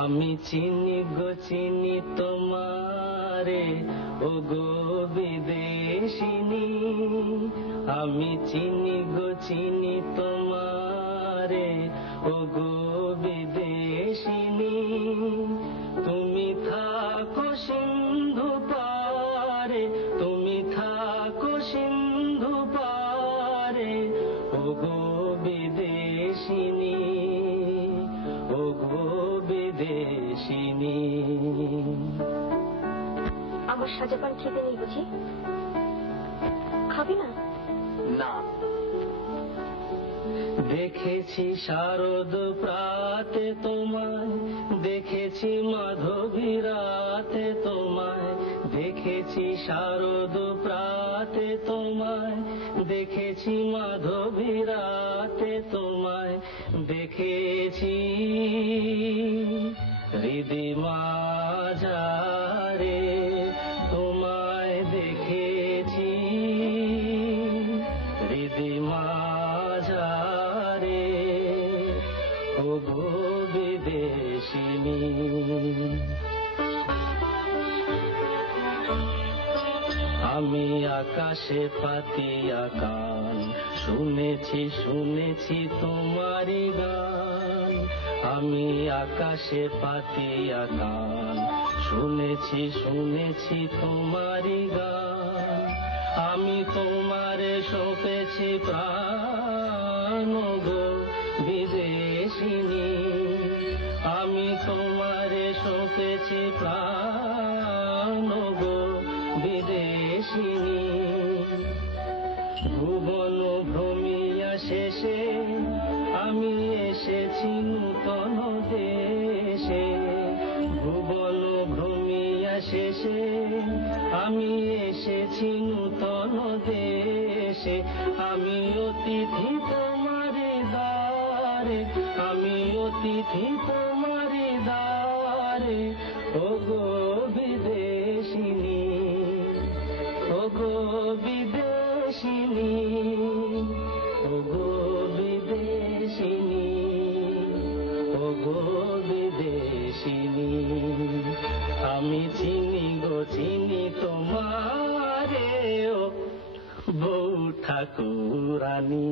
আমি চিনি গো চিনি তোমারে ও গো বিদেশিনী, আমি চিনি গো চিনি তোমারে ও গো বিদেশিনী। তুমি থাকো সিন্ধু পারে, তুমি থাকো সিন্ধু পারে ও গো বিদেশিনী, ও গো বিদেশিনী। আমার সাজাপান খেতে নেই বুঝি? খাবি না? না। দেখেছি শারদ প্রাতে তোমায়, দেখেছি মাধবী রাতে তোমায়, দেখেছি শারদ প্রাতে তোমায়, দেখেছি মাধবী রাতে তোমায়, দেখেছি হৃদি মাঝারে তোমায়, দেখেছি হৃদি মাঝারে ও গো বিদেশিনী। আমি আকাশে পাতিয়া কান, শুনেছি শুনেছি তোমারি গান। আমি আকাশে পাতিয়া কান, শুনেছি শুনেছি তোমারি গান। আমি তোমারে সঁপেছি প্রাণ গো বিদেশিনী, আমি তোমারে সঁপেছি প্রাণ গো বিদেশিনী। ভুবন ভ্রমিয়া শেষে আমি এসেছি নূতন দেশে, ভুবন ভ্রমিয়া শেষে আমি এসেছি নূতন দেশে। আমি অতিথি তোমারি দ্বারে, আমি অতিথি তোমারি দ্বারে ও গো বিদেশিনী, ও গো বিদেশিনী, ও গো বিদেশিনী, ও গো বিদেশিনী। আমি চিনি গো চিনি তোমারে ও বউ ঠাকুরানী।